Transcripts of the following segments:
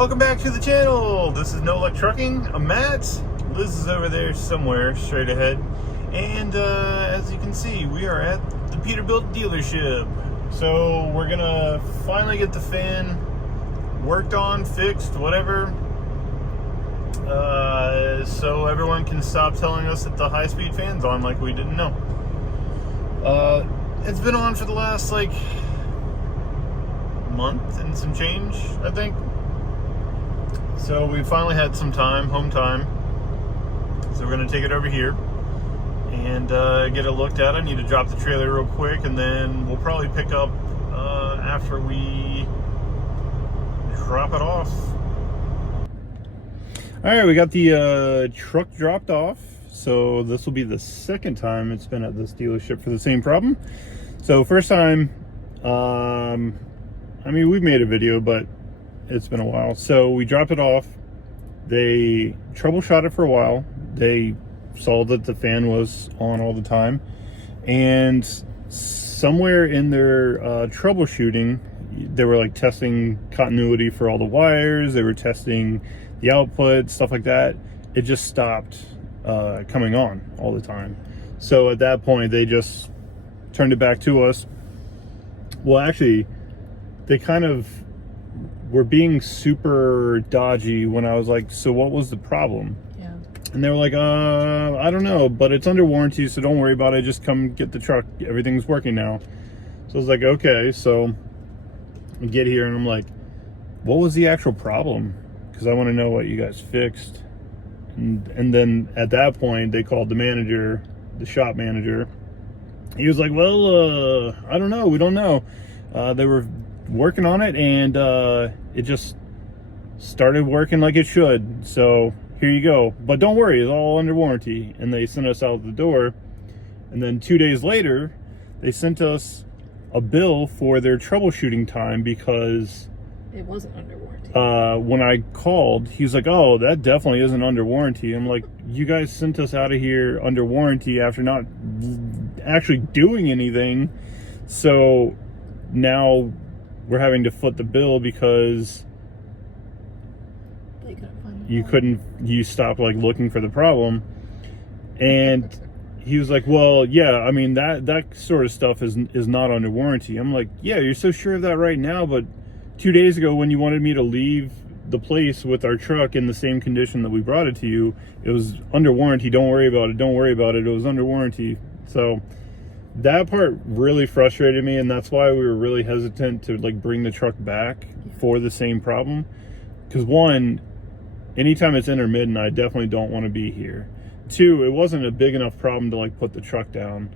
Welcome back to the channel. This is No Luck Trucking. I'm Matt. Liz is over there somewhere straight ahead. And as you can see, we are at the Peterbilt dealership. So we're gonna finally get the fan worked on, fixed, whatever. So everyone can stop telling us that the high-speed fan's on like we didn't know. It's been on for the last like month and some change, I think. So we finally had some time, home time. So we're gonna take it over here and get it looked at. I need to drop the trailer real quick, and then we'll probably pick up after we drop it off. All right, we got the truck dropped off. So this will be the second time it's been at this dealership for the same problem. So first time, I mean, we've made a video, but it's been a while. So we dropped it off. They troubleshot it for a while. They saw that the fan was on all the time. And somewhere in their troubleshooting, they were like testing continuity for all the wires. They were testing the output, stuff like that. It just stopped coming on all the time. So at that point, they just turned it back to us. Well, actually, they kind of were being super dodgy when I was like, so what was the problem? Yeah. And they were like, I don't know, but it's under warranty, so don't worry about it. Just come get the truck. Everything's working now. So I was like, okay. So I get here and I'm like, what was the actual problem? Because I want to know what you guys fixed. And then at that point, they called the manager, the shop manager. He was like, well, I don't know. We don't know. They were working on it, and it just started working like it should. So here you go. But don't worry, it's all under warranty. And they sent us out the door. And then 2 days later, they sent us a bill for their troubleshooting time because it wasn't under warranty. When I called, he's like, oh, that definitely isn't under warranty. I'm like, you guys sent us out of here under warranty after not actually doing anything. So now we're having to foot the bill because they couldn't find you stopped like looking for the problem. And he was like, well, yeah, I mean, that sort of stuff is not under warranty. I'm like, yeah, you're so sure of that right now, but 2 days ago when you wanted me to leave the place with our truck in the same condition that we brought it to you, it was under warranty. Don't worry about it. Don't worry about it. It was under warranty. So that part really frustrated me, and that's why we were really hesitant to like bring the truck back for the same problem. Because one, anytime it's intermittent, I definitely don't want to be here. Two, it wasn't a big enough problem to like put the truck down.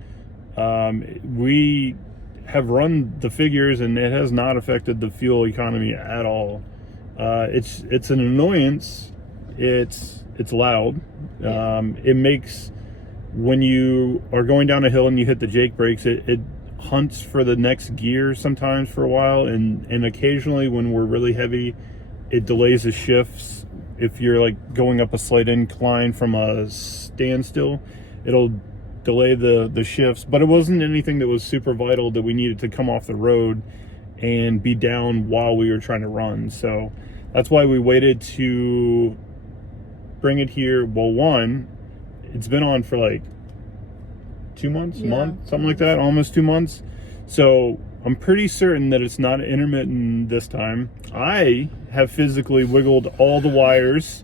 We have run the figures, and it has not affected the fuel economy at all. It's an annoyance. It's loud. It makes, when you are going down a hill and you hit the Jake brakes, it hunts for the next gear sometimes for a while, and occasionally when we're really heavy, it delays the shifts. If you're like going up a slight incline from a standstill, it'll delay the shifts. But it wasn't anything that was super vital that we needed to come off the road and be down while we were trying to run. So that's why we waited to bring it here. Well, one, it's been on for like 2 months, month, something like that, almost 2 months. So I'm pretty certain that it's not intermittent this time. I have physically wiggled all the wires,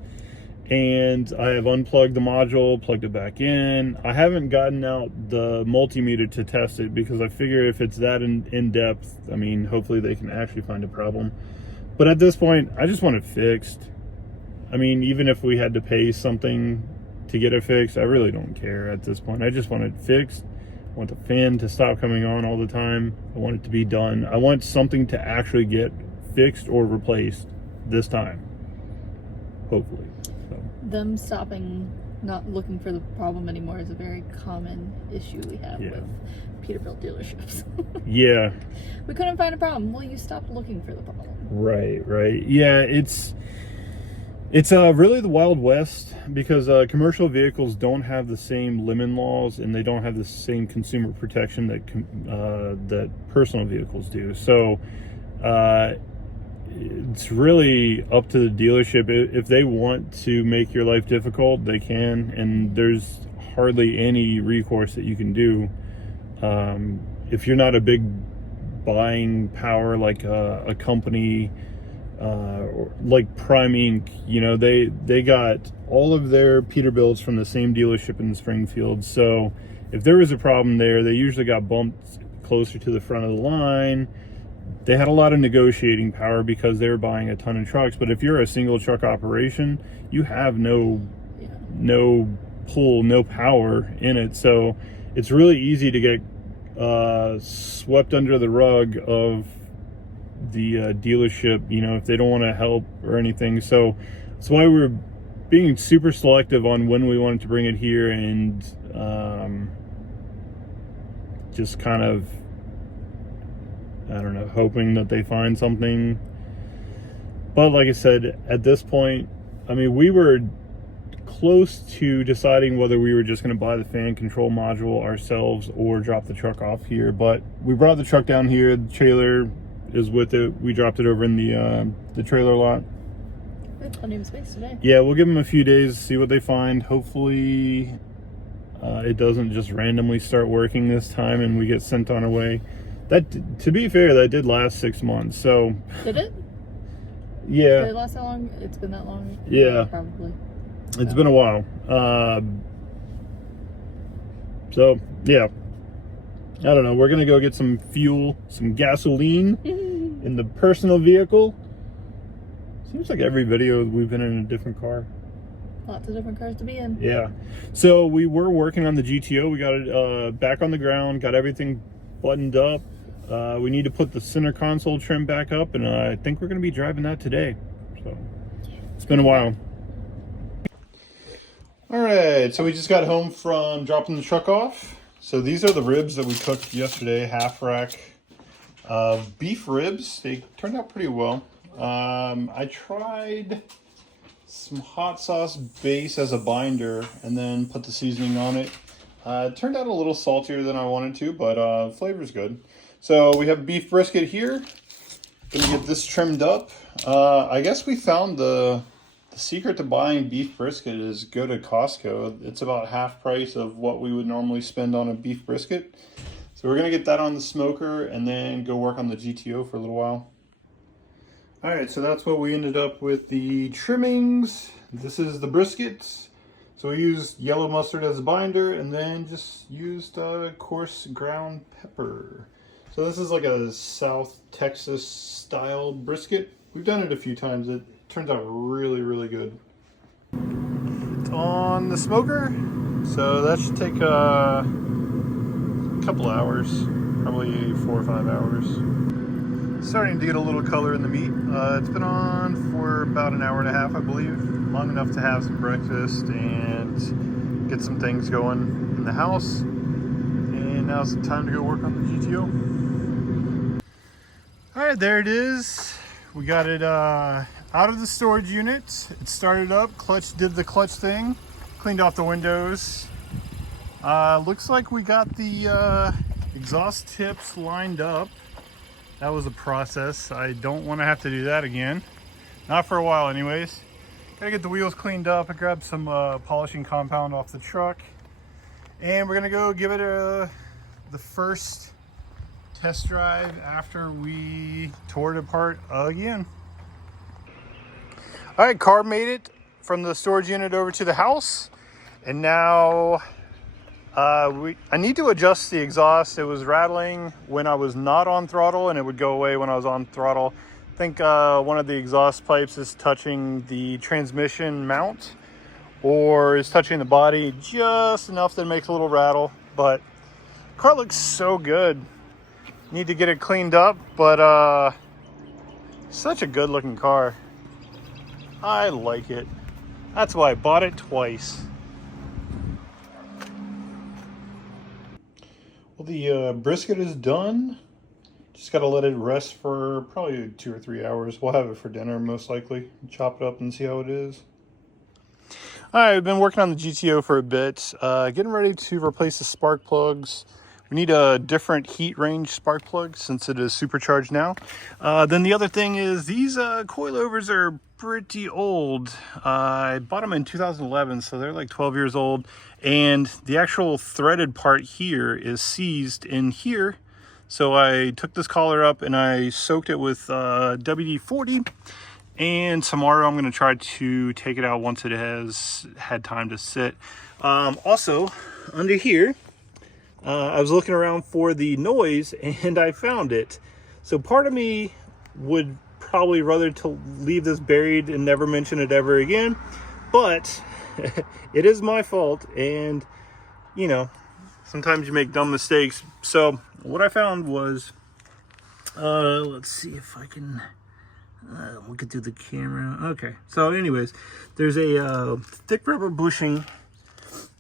and I have unplugged the module, plugged it back in. I haven't gotten out the multimeter to test it because I figure if it's that in depth, I mean, hopefully they can actually find a problem. But at this point, I just want it fixed. I mean, even if we had to pay something to get it fixed, I really don't care at this point. I just want it fixed. I want the fan to stop coming on all the time. I want it to be done. I want something to actually get fixed or replaced this time, hopefully. So. Them stopping, not looking for the problem anymore is a very common issue we have with Peterbilt dealerships. Yeah. We couldn't find a problem. Well, you stopped looking for the problem. Right. Yeah, it's really the Wild West because commercial vehicles don't have the same limit laws, and they don't have the same consumer protection that personal vehicles do. So it's really up to the dealership. If they want to make your life difficult, they can, and there's hardly any recourse that you can do. If you're not a big buying power like a company like Prime Inc., you know, they got all of their Peterbilts from the same dealership in Springfield. So if there was a problem there, they usually got bumped closer to the front of the line. They had a lot of negotiating power because they were buying a ton of trucks. But if you're a single truck operation, you have no pull, no power in it. So it's really easy to get swept under the rug of the dealership, you know, if they don't want to help or anything. So that's why we're being super selective on when we wanted to bring it here, and just kind of, I don't know, hoping that they find something. But like I said, at this point, I mean, we were close to deciding whether we were just going to buy the fan control module ourselves or drop the truck off here. But we brought the truck down here. The trailer is with it. We dropped it over in the trailer lot. We have plenty of space today. Yeah, we'll give them a few days to see what they find. Hopefully it doesn't just randomly start working this time and we get sent on our way. That, to be fair, that did last 6 months. So did it? Yeah. Did it last that long? It's been that long? Yeah. Probably. It's been a while. So, yeah. I don't know. We're going to go get some fuel, some gasoline in the personal vehicle. Seems like every video we've been in a different car. Lots of different cars to be in. Yeah. So we were working on the GTO. We got it back on the ground, got everything buttoned up. We need to put the center console trim back up, and I think we're going to be driving that today. So it's been a while. All right, so we just got home from dropping the truck off. So these are the ribs that we cooked yesterday, half rack beef ribs. They turned out pretty well. I tried some hot sauce base as a binder and then put the seasoning on it. It turned out a little saltier than I wanted to, but flavor's good. So we have beef brisket here. Gonna get this trimmed up. I guess we found the secret to buying beef brisket is go to Costco. It's about half price of what we would normally spend on a beef brisket. So we're gonna get that on the smoker and then go work on the GTO for a little while. All right, so that's what we ended up with the trimmings. This is the brisket. So we used yellow mustard as a binder and then just used coarse ground pepper. So this is like a South Texas style brisket. We've done it a few times. It turns out really, really good. It's on the smoker. So that should take a couple hours, probably 4 or 5 hours. Starting to get a little color in the meat. It's been on for about an hour and a half, I believe. Long enough to have some breakfast and get some things going in the house. And now it's time to go work on the GTO. All right, there it is. We got it out of the storage unit. It started up, clutch did the clutch thing, cleaned off the windows. Looks like we got the exhaust tips lined up. That was a process. I don't want to have to do that again. Not for a while anyways. Gotta get the wheels cleaned up. I grabbed some polishing compound off the truck. And we're gonna go give it the first test drive after we tore it apart again. All right, car made it from the storage unit over to the house. And now I need to adjust the exhaust. It was rattling when I was not on throttle and it would go away when I was on throttle. I think one of the exhaust pipes is touching the transmission mount or is touching the body just enough that it makes a little rattle. But the car looks so good. Need to get it cleaned up, but such a good looking car. I like it. That's why I bought it twice. Well, the brisket is done. Just gotta let it rest for probably 2 or 3 hours. We'll have it for dinner most likely. Chop it up and see how it is. All right, I've been working on the GTO for a bit. Getting ready to replace the spark plugs. We need a different heat range spark plug since it is supercharged now. Then the other thing is these coilovers are pretty old. I bought them in 2011, so they're like 12 years old. And the actual threaded part here is seized in here. So I took this collar up and I soaked it with WD-40. And tomorrow I'm going to try to take it out once it has had time to sit. Also, under here, I was looking around for the noise and I found it. So part of me would probably rather to leave this buried and never mention it ever again. But it is my fault, and you know, sometimes you make dumb mistakes. So what I found was, let's see if I can look into the camera. Okay, so anyways, there's a thick rubber bushing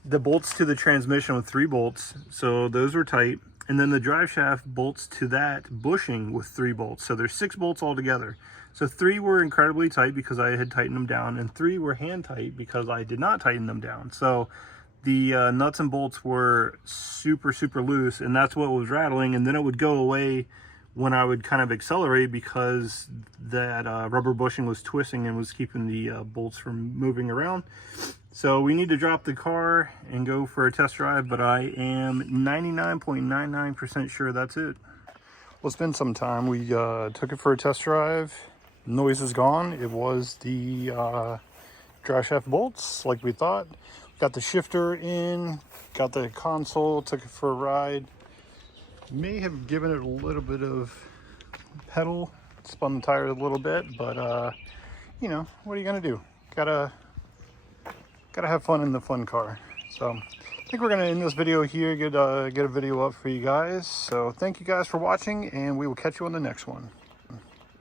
that bolts to the transmission with 3 bolts, so those were tight. And then the drive shaft bolts to that bushing with 3 bolts. So there's 6 bolts altogether. So 3 were incredibly tight because I had tightened them down, and 3 were hand tight because I did not tighten them down. So the nuts and bolts were super, super loose, and that's what was rattling. And then it would go away when I would kind of accelerate because that rubber bushing was twisting and was keeping the bolts from moving around. So we need to drop the car and go for a test drive, but I am 99.99% sure that's it. Well, it's been some time. We took it for a test drive. Noise is gone. It was the drive shaft bolts like we thought. Got the shifter in, got the console, took it for a ride. May have given it a little bit of pedal, spun the tire a little bit, but you know, what are you gonna do? Gotta have fun in the fun car. So I think we're gonna end this video here, get a video up for you guys. So thank you guys for watching, and we will catch you on the next one.